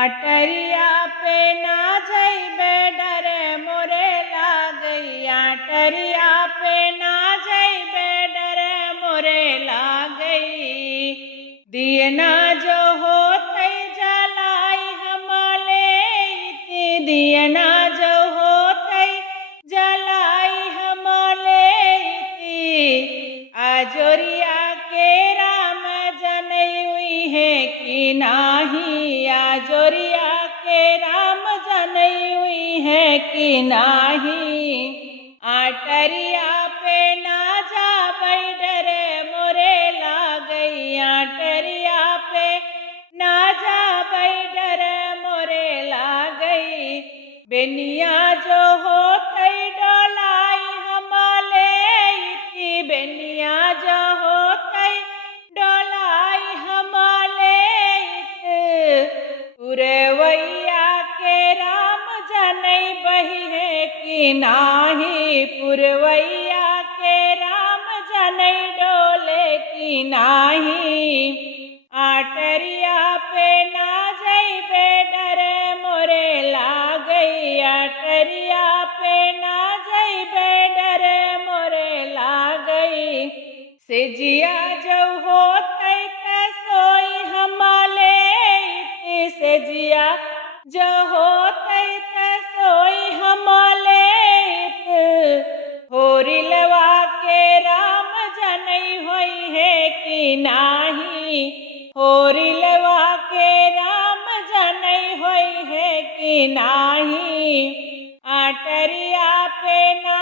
अटरिया पे ना जइबे डरे मोरे लागई। अटरिया पे ना जइबे डरे मोरे लागई। दियना जो होतई जलाई हमले इति। दियना जो होतई जलाई हमले इति। आजोरिया के राम जनई हुई है कि नाही। आजोरिया के राम जनई हुई है कि नाही। अटरिया पे ना जाबई डरे मोरे लागई। अटरिया पे ना जाबई डरे मोरे लागई। बेनिया जो होतई डोलाई हमले इति। बेनिया जो होतई डोलाई हमले इति। पुरवैया के राम जनई बही है कि नाही। पुरवैया के राम जनई डोले कि नाही। अटरिया पे ना जइबे डरे मोरे लागई। अटरिया पे ना जइबे डरे मोरे लागई। सेजिया जो होतई त सोई हमले इति। सेजिया जो होतई त सोई हमले इति। होरिलवा के राम जनई होई है कि नाही। होरिलवा के राम जनई होई है कि नाही। अटरिया पे ना